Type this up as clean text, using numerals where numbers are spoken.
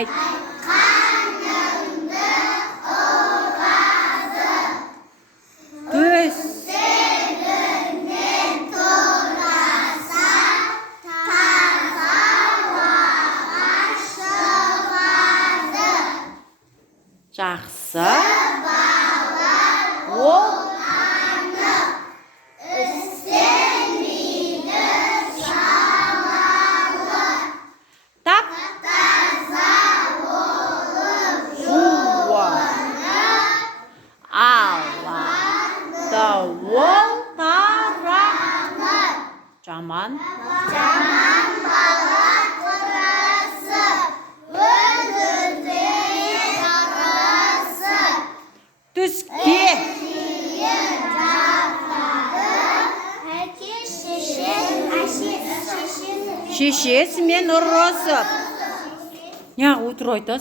Айт. Төсегінен тұраса, тазалауға шығады. Жақсы. Ол Анық, істемейді шамалы. тап Таза болып жуынып алады. Ол тарамы. Жаман. жаман бала тырысып, өз-өзіне жарысып, Түске дейін жатады. Әке шешесімен шешесімен ұрысып. Неғып отырып айтасың?